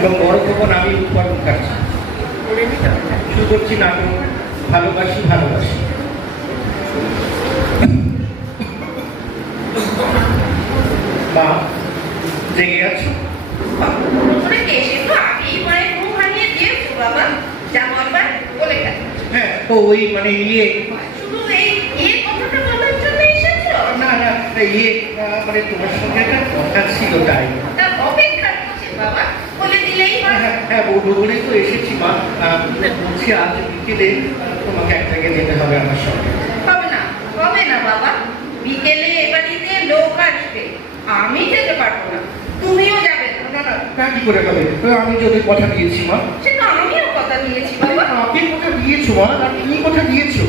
এবং বড় খোকন আমি উৎপাদন কাটছি। শুরু করছি নাটক ভালোবাসি ভালোবাসি। মা জেগে আছো? হ্যাঁ ওই মানে ইয়ে না না ইয়ে মানে তোমার সঙ্গে একটা কথা ছিল তাই। হ্যাঁ বলবো বলেই তো এসেছি মা। বলছি আজ বিকেলে তোমাকে এক জায়গায় যেতে হবে আমার সঙ্গে। হবে না বাবা, বিকেলে এ বাড়িতে লোক আসবে, আমি যেতে পারবো না, তুমিও যাবে না। না না তা কি করে হবে? আমি যদি কথা দিয়েছি মা। সে তো আমিও কথা দিয়েছি বাবা। আপনি কথা দিয়েছো মা? তুমি কথা দিয়েছো?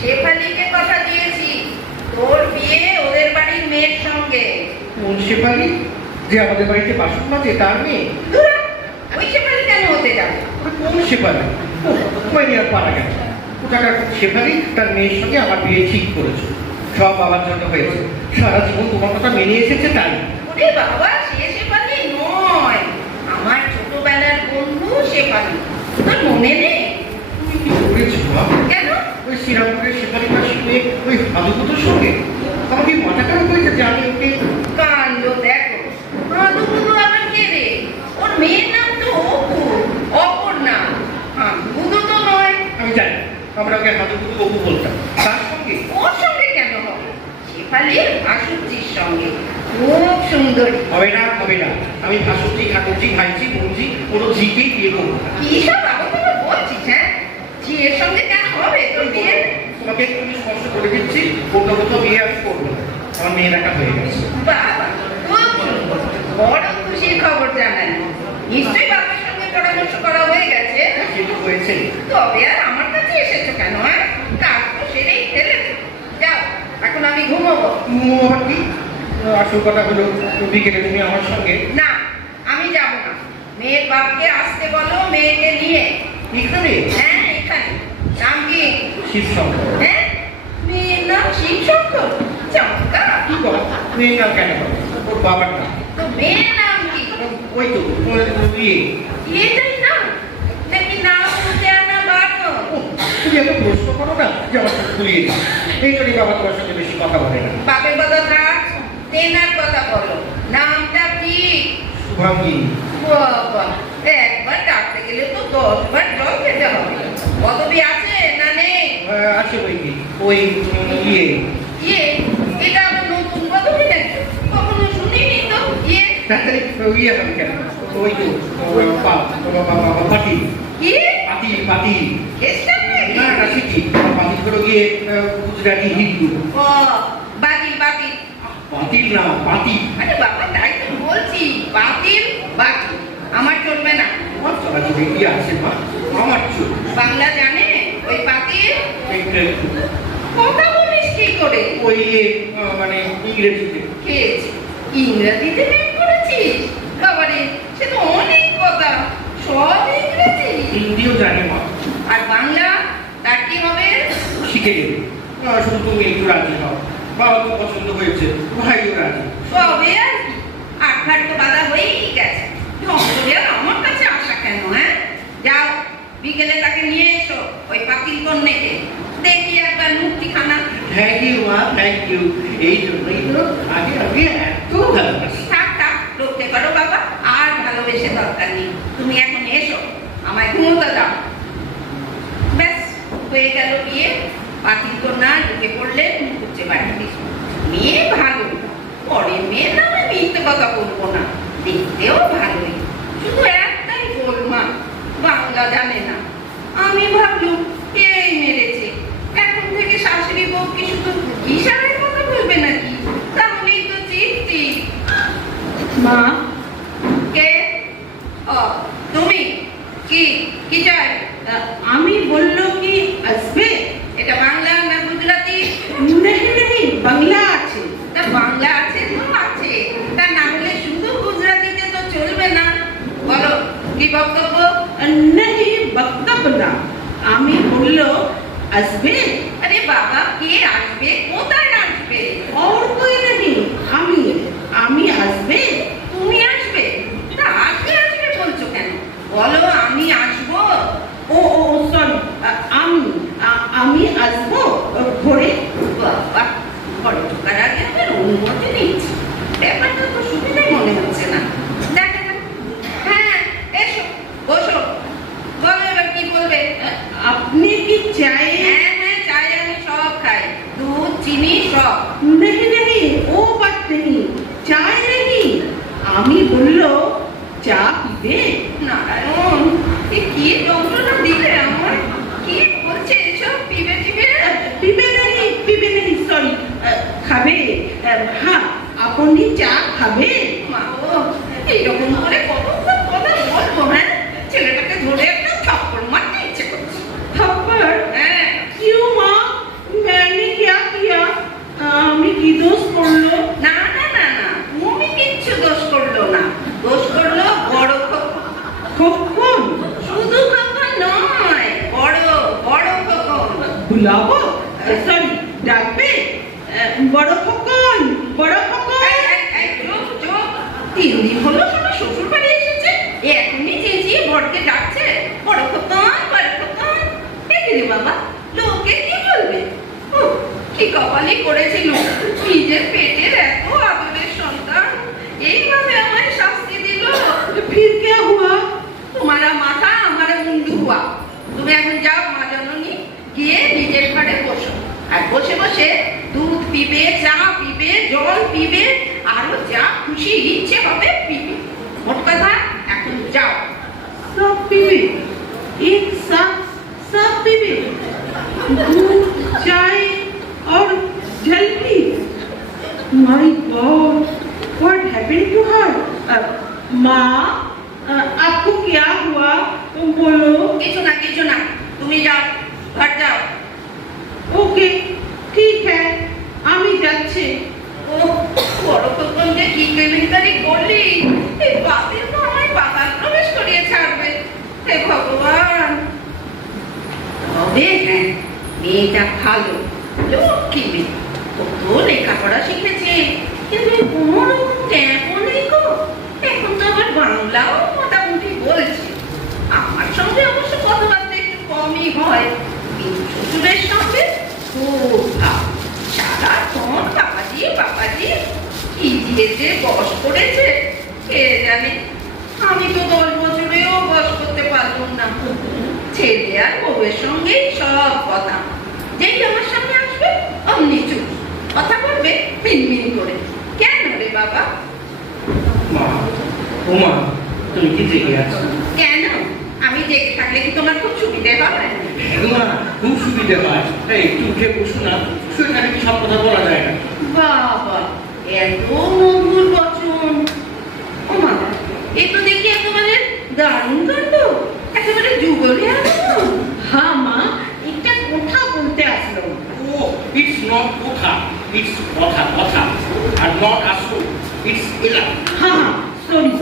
শেফালিকে কথা দিয়েছি, তোর বিয়ে ওদের বাড়ির মেয়ের সঙ্গে। কোন শেফালি? যে আমাদের বাড়িতে বাসন মাজে তার মেয়ে? ওই শেফালি কেন হতে যাবে? কোন শেফালি? ওই আর পারা গেছে। কোথাকার শেফালি তার মেয়ের সঙ্গে আমার বিয়ে ঠিক করেছো। সব বাবার জন্য হয়েছে, সারা জীবন তোমার কথা মেনে এসেছে তাই। ওরে বাবা, সে শেফালি নয়, আমার ছোটবেলার বন্ধু শেফালি। তোর মনে নেই? তুমি কি করেছো মা? কেন? ওই শ্রীরামপুরের শেফালি মাসির মেয়ে ওই হাদুকুতোর সঙ্গে আমাকে মাথা খারাপ হয়েছে যে আমি ওকে। কাণ্ড দেখো, হাদুকুদু আবার কে রে? ওর মেয়ের নাম তো অপু, অপর্ণা। হাদুকুদু তো নয়। আমি জানি, আমরা ওকে হাদুকুতু অপু বলতাম। তার সঙ্গে? ওর সঙ্গে কেন হবে? শেফালির ভাসুরজির সঙ্গে, খুব সুন্দরী। হবে না হবে না, আমি ভাসুরজি ঠাকুরজি ভাইজি বোনজি কোনো ঝিকেই বিয়ে করবো না। কি সব আবহাওয়া বলছিস? হ্যাঁ, ঝিয়ের সঙ্গে কেন হবে তোর বিয়ে? তোমাকে একটু স্পষ্ট করে দিচ্ছি, অন্য কোথাও বিয়ে আমি করবো না। আমার মেয়ে দেখা হয়ে গেছে। বাবা, খুব সুন্দর, বড় খুশির খবর জানাই। নিশ্চয়ই বাবার সঙ্গে পরামর্শ করা হয়ে গেছে। কিন্তু হয়েছে। তবে আর আমার কাছে এসেছো কেন? হ্যাঁ, কাজ তো সেরেই ফেলেছো। যাও, এখন আমি ঘুমোবো। আবার কি? আসল কথা হলো বিকেলে তুমি আমার সঙ্গে। না, আমি যাব না। মেয়ের বাপকে আসতে বলো, মেয়েকে নিয়ে। এখানে? হ্যাঁ, এখানে। নাম কি? শিবশঙ্কর। হ্যাঁ, মেয়ের নাম শিবশঙ্কর? চমৎকার। কি বল? মেয়ের নাম কেন হবে? ওর বাবার নাম। তো মেয়ের নাম কি? ওই তো ইয়ে। এটাই নাম নাকি নাম বলতে আনা বারো? তুমি এত প্রশ্ন করো না যে আমার সঙ্গে ভুলিয়ে দিই। এই জন্যই বাবা তোমার সঙ্গে বেশি কথা বলে না। বাপের কথা থাক, তেনার কথা বলো। নামটা কি? শুভাঙ্গী। বাবা, একবার ডাকতে গেলে তো 10 বার জল খেতে হবে। পদবী আছে না নেই? আছে ওই কি ওই ইয়ে। ইয়ে, এটা আবার নতুন পদবী নাকি? কখনো শুনিনি তো। ইয়ে তাড়াতাড়ি ইয়ে হবে কেন? ওই তো পাতি। কি? পাতি পাতি। খ্রিস্টান নাকি? না না শিখি পাতি করে গিয়ে গুজরাটি হিন্দু। ও, বাতিল বাতিল। পাতিল না পাতি। আরে বাবা, তাই তো বলছি, বাতিল বাতিল আমার চলবে না। আমার চলা চলে গিয়ে আছে মা, আমার চোখ বাংলা জানে ওই বাতিল? একটু একটু। কথা বলিস কি করে? ওই মানে ইংরেজিতে। খেয়েছি, ইংরেজিতে মেয়ে করেছিস? বাবারে, সে তো অনেক কথা, সব ইংরেজি। হিন্দিও জানে মা। আর বাংলা তার কি হবে? শিখে গেলে শুধু তুমি একটু রাজি হও। বাবা তো পছন্দ হয়েছে, ভাইও রাজি। কবে আর কি, আটঘাট তো বাধা হয়েই গেছে। নজরে আর আমার কাছে আসা কেন? হ্যাঁ, যাও, বিকেলে তাকে নিয়ে এসো, ওই পাতিল কন্যাকে। দেখি একবার মুক্তিখানা। থ্যাংক ইউ মা, থ্যাংক ইউ। এই জন্যই তো আগে আগে এত ভালোবাসি। থাক থাক, রক্ষে করো বাবা, আর ভালোবেসে দরকার নেই। তুমি এখন এসো, আমায় ঘুমোতে দাও। ব্যাস, হয়ে গেল বিয়ে। পাতিল কন্যা ঢুকে পড়লে মুখুজ্জে বাড়ি। মেয়ে ভালো, পরের মেয়ের নামে মিথ্যে কথা বলবো না। দেখতেও ভালোই, শুধু একটাই গোলমা, বাংলা জানে না। আমি ভাবলুম এই মেরেছে, এখন থেকে শাশুড়ি বউ কি শুধু ইশারায় কথা বলবে নাকি? তাহলেই তো চিঠি। মা, কে? ও, তুমি? কি কি চাই? আমি বললো কি আসবে? এটা বাংলা না গুজরাটি? नहीं नहीं বাংলা আছে। তা বাংলা আছে তো আছে, তা না হলে শুধু গুজরাটিতে তো চলবে না। বলো কি বক্তব্য? नहीं বক্তব্য না, আমি বললো আসবে। আরে বাবা, কে আসবে? কোথায় আসবে? और कोई नहीं, আমি আসবে। তুমি আসবে? তা আসবে আসবে বলছো কেন? চা পিবে? নারায়ণ, এ কি যন্ত্রণা দিলে আমার! কি বলছে এসব? পিবে টিবে? পিবে নেই, সরি। খাবে? হ্যাঁ, আপনি চা খাবে? মা গো, এইরকম করে কতক্ষণ কথা বলবো? হ্যাঁ, ছেলেটাকে ধরে একটা থাপ্পড় মারতে ইচ্ছে করছে। थप्पड़? হ্যাঁ, क्यों माँ? मैंने क्या किया? আমি কি দোষ করলো? না না না না, তুমি কিচ্ছু দোষ করলো না, দোষ করলো বড় খোকা। খোকন? শুধু খোকা নয়, বড় বড় খোকন। বুলাবো? সরি, ডাকবে? বড় খোকন, বড় খোকন। চুপ চুপ, 3 দিন হলো শোনো শ্বশুর বাড়ি এসেছে, এখনই চেঁচিয়ে বরকে ডাকছে বড় খোকন বড় খোকন। দেখি রে বাবা, লোকে কি বলবে? উফ, কি কপালি করেছিল, নিজের পেটের এত আদরের সন্তান এইভাবে আমায় শাস্তি দিল। फिर क्या हुआ? তোমারা মাথা আমার মুন্ডু হুয়া। তুমি এখন যাও মা জননী, গিয়ে নিজের ঘরে বসো, আর বসে বসে দুধ পিবে, চা পিবে, জল পিবে, আরো যা খুশি ইচ্ছে হবে পিবে। মোট কথা এখন যাও। सब पीबे? एक साथ सब पीबे? दूध, चाय और jalebi? My God, what happened to her? माँ, आपको क्या हुआ? तुम बोलो। কিছু না, তুমি যাও, ঘর যাও। ओके, ठीक है, আমি যাচ্ছি। ও বড় খোকন যে কি কেলেঙ্কারি করলি, এই বাতিল তো আমায় পাতাল প্রবেশ করিয়ে ছাড়বে। হে ভগবান! তবে হ্যাঁ, মেয়েটা ভালো, লক্ষ্মী মেয়ে, কত লেখাপড়া শিখেছে, কিন্তু কোনো রকম ট্যাপও নেই গো। এখন তো আবার বাংলাও মোটামুটি বলছে। আমার সঙ্গে অবশ্য কথাবার্তা একটু কমই হয়, কিন্তু শ্বশুরের সঙ্গে খুব ভাব। সারাক্ষণ বাবাজি বাবাজি, কি দিয়েছে বস করেছে কে জানে। আমি তো 10 বছরেও বস করতে পারলাম না। ছেলে আর বউয়ের সঙ্গেই সব কথা, যেই আমার সামনে আসবে অমনি চুপ, কথা বলবে মিনমিন করে। কেন রে বাবা? মা, ও মা, তুমি কি জেগে আছো? কেন? আমি জেগে থাকলে কি তোমার খুব সুবিধে হবে? হ্যাঁ মা, খুব সুবিধে হয়। এই একটু উঠে বসো না, সেখানে কি সব কথা বলা যায় না? বাবা, এত মধুর বচন! ও মা, এ তো দেখি একেবারে দারুণ কাণ্ড, একেবারে যুগলে আনন্দ। हाँ माँ, একটা কথা বলতে আসলো। ও, it's not কথা, it's কথা কথা, আর not আসো, it's এলা। हाँ, সরি,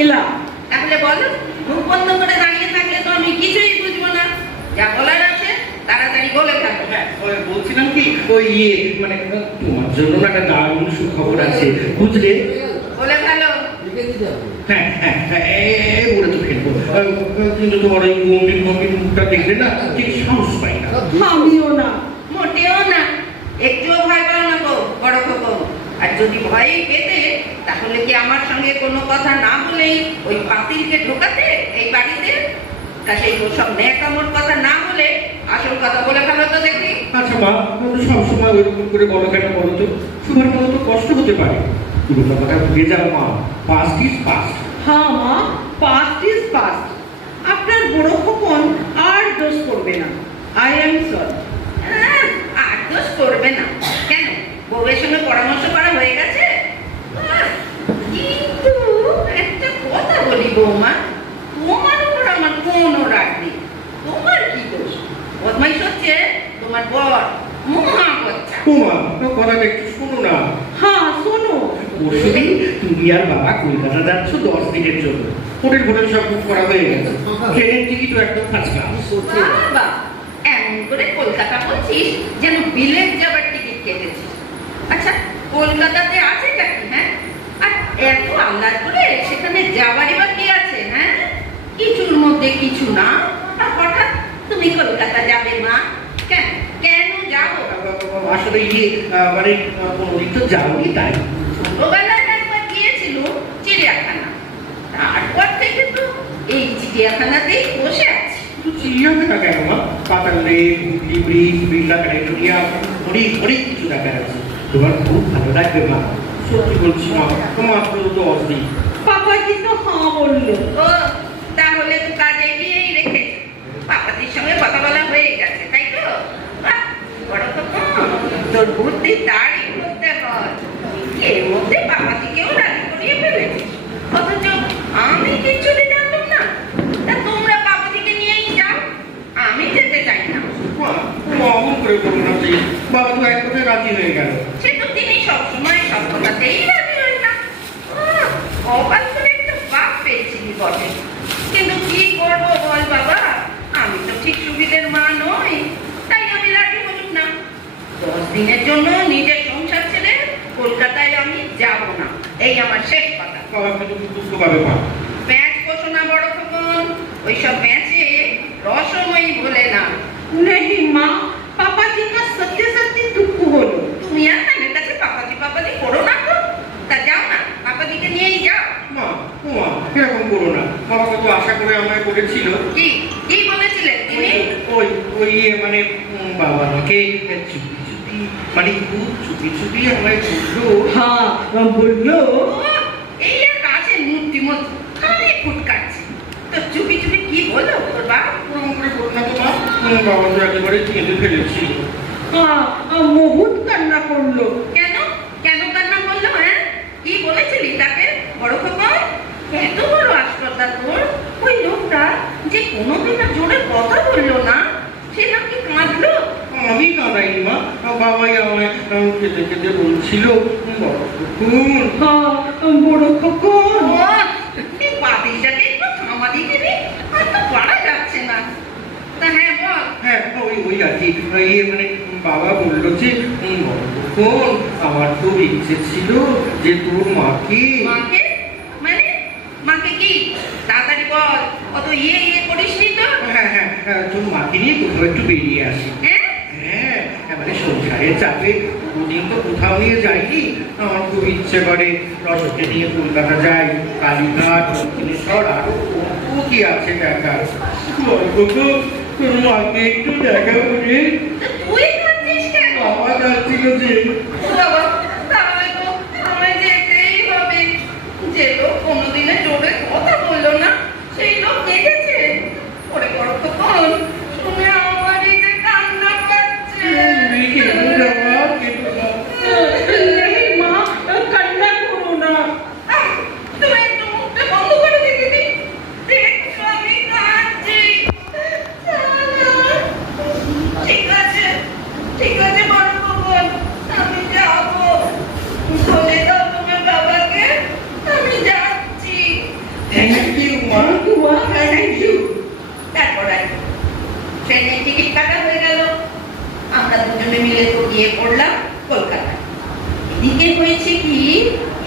এলা। তাহলে বলো, মুখ বন্ধ করে দাঁড়িয়ে থাকলে তো আমি কিছুই বুঝবো না। যা বলার আছে তাড়াতাড়ি বলে ফেলো। হ্যাঁ, ওই বলছিলাম কি, ওই মানে তোমার জন্য না একটা দারুণ সুখবর আছে, বুঝলে? বলে ফেলো। হ্যাঁ হ্যাঁ হ্যাঁ, বলে তো ফেলবো, কিন্তু তোমার ওই গম্ভীর গম্ভীর মুখটা দেখলে না ঠিক সাহস পাই না। আমিও না। মোটেও না, একটুও ভয় পাও না গো বড় খোকন। আর যদি ভয়ই পেতে, তাহলে কি আমার সঙ্গে কোনো কথা না বলেই ওই পাতিলকে ঢোকাতে এই বাড়িতে? তা সেই সব ন্যাকামোর কথা না বলে আসল কথা বলে ফেলো তো দেখি। আচ্ছা মা, সবসময় ওইরকম করে বলো কেন বলো তো? সবার মতো তো কষ্ট হতে পারে, পুরো কথাটা ভুলে যাও মা, পাস্ট ইজ পাস্ট। হ্যাঁ মা, পাস্ট ইজ পাস্ট। আপনার বড় খোকন আর দোষ করবে না। I am sorry. আর দোষ করবে না কেন? বউয়ের সঙ্গে পরামর্শ করা হয়ে গেছে। কিন্তু একটা কথা বলি বৌমা, তোমার উপর আমার কোনো রাগ নেই। তোমার কি দোষ? বদমাইশ হচ্ছে তোমার বর, মহা বাচ্চা। ও মা, কথাটা একটু শোনো না। হ্যাঁ, শোনো। পরশুদিন তুমি আর বাবা কলকাতা যাচ্ছ 10 দিনের জন্য। হোটেল ফোটেল সব বুক করা হয়ে গেছে, ট্রেনের টিকিটও একদম ফার্স্ট ক্লাস। বাবা, এমন করে কলকাতা বলছিস যেন বিলেত যাবার টিকিট কেটেছিস। আচ্ছা, কলকাতাতে আছে নাকি? হ্যাঁ, আর এত আহ্লাদ করে সেখানে যাবারই বা কি আছে? হ্যাঁ, কিছুর মধ্যে কিছু না, আর হঠাৎ তুমি কলকাতা যাবে মা? কেন কেন যাবো? আসলে মানে কোনোদিন তো যাওনি তাই। ছোটবেলায় একবার গিয়েছিল চিড়িয়াখানা, তারপর থেকে তো এই চিড়িয়াখানাতেই বসে আছি। চিড়িয়াখানা কেন মা? পাতাল lake, Hooghly bridge, Birla planetarium, অনেক কিছু দেখার আছে। তোমার খুব ভালো লাগবে মা, সত্যি বলছি মা, তোমার তো অস্থির। পাপা পাপাজি তো হ্যাঁ বললো। ও তাহলে তো কাজ এগিয়েই রেখেছে, পাপাজির সঙ্গে কথা বলা হয়ে গেছে, তাই তো? বাহ, বড় খোকন, তোর বুদ্ধি তারই করতে হয়। এর মধ্যে পাপাজিকেও রাজি করিয়ে ফেলেছিস, অথচ আমি কিচ্ছুটি জানতাম না। তা তোমরা পাপাজিকে নিয়েই যাও, আমি যেতে চাই না। মা, অমন করে বলো না প্লিজ। বাবা তো এক কথায় রাজি হয়ে গেল। সে তো তিনি সবসময় সব কথাতেই রাজি হই না। অবাক করে একটা বাপ পেয়েছিলি বটে, কিন্তু কি করবো বল বাবা, আমি তো ঠিক সুবিধের মা নই, তাই আমি রাজি বলুক না। 10 দিনের জন্য নিজের সংসার ছেড়ে কলকাতায় আমি যাব না, এই আমার শেষ কথা। বাবা কিন্তু দুঃখ পাবে মা। প্যাঁচ পোষো না বড় খোকন, ওইসব প্যাঁচে রসময়ী বলে না। नहीं माँ, पापा जी का सत्य सत्य दुख হলো। তুমি আর কানের কাছে পাপাজি পাপাজি করো না তো, তা যাও না, পাপাজিকে নিয়েই যাও। মা, ও মা, এরকম করো না। বাবা কত আশা করে আমায় বলেছিল। কি কি বলেছিলেন তিনি? ওই ওই মানে বাবা আমাকে চুপি চুপি, মানে খুব চুপি চুপি আমায় বললো। हाँ बोलो। ও, এই আর কাছে মূর্তি মতো খালি ফুট কাটছে, তো চুপি চুপি কি বললো তোর বাপ? ওরকম করে বলো না তো মা। বাবা তো একেবারে কেঁদে ফেলেছিল। हाँ बहुत কান্না করলো। কেন কেন কান্না করলো? হ্যাঁ, কি বলেছিলি তাকে বড় খোকন? এত বড় আশ্রদ্ধা তোর, ওই লোকটা যে কোনোদিনও জোরে কথা বললো না, সে নাকি কাঁদলো? আমি কাঁদাইনি মা, বাবাই আমায় কেঁদে কেঁদে বলছিল, বড় কুকুর। हाँ বড় খোকন। ও, এই বাতিলটাকে একটু থামাদি দিবি, আর তো পারা যাচ্ছে না। তা হ্যাঁ বল। হ্যাঁ, ওই ওই আর কি, মানে বাবা বললো যে বড় কুকুর, আমার খুব ইচ্ছে ছিল যে তোর মাকে। মাকে মানে? মাকে কি? তাড়াতাড়ি বল, অত ইয়ে করিসনি তো। হ্যাঁ হ্যাঁ, তোর মাকে নিয়ে কোথাও একটু বেরিয়ে আসি। হ্যাঁ, হ্যাঁ, মানে সংসারের চাপে দুদিন তো কোথাও নিয়ে যাইনি। আমার খুব ইচ্ছে করে রসকে নিয়ে কলকাতা যাই, কালীঘাট, দক্ষিণেশ্বর, আরো কত কি আছে দেখার। তোর মাকে একটু দেখা করে। তো তুই কাঁদছিস কেন? বাবা যাচ্ছিল যে। বাবা, তাহলে তো আমায় যেতেই হবে। যে লোক কোনোদিনে জোরে কথা বললো না, সেই লোক কেঁদেছে। ওরে বড় খোকন, শুনে আমারই যে কান্না পাচ্ছে। তুমি কেন যাবা, কেন যাবা? नहीं माँ কান্না করো না। আহ, তুমি একটু মুখটা বন্ধ করে দিবি? দেখো আমি কাঁদছি। ঠিক আছে, ঠিক আছে বড় খোকন, আমি যাবো। বলে দাও তোমার বাবাকে আমি যাচ্ছি। থ্যাংক ইউ মা। हुआ थैंक यू। তারপর আর কি? ট্রেনের টিকিট কাটা হয়ে গেল, আমরা দুজনে মিলে তো গিয়ে পড়লাম কলকাতায়। এদিকে হয়েছে কি,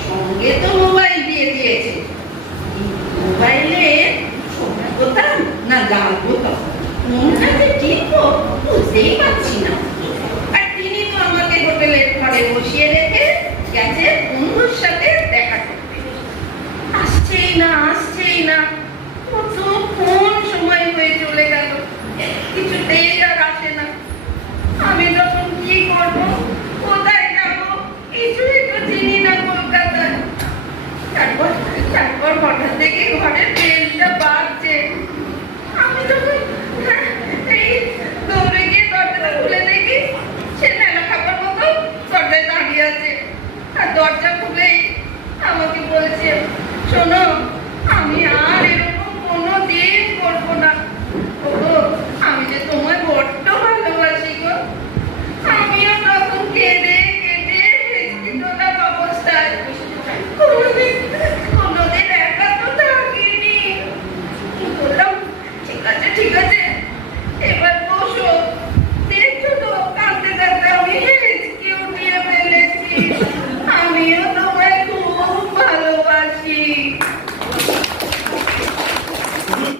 সঙ্গে তো মোবাইল দিয়ে দিয়েছে, মোবাইলে সময় কোথাও না গান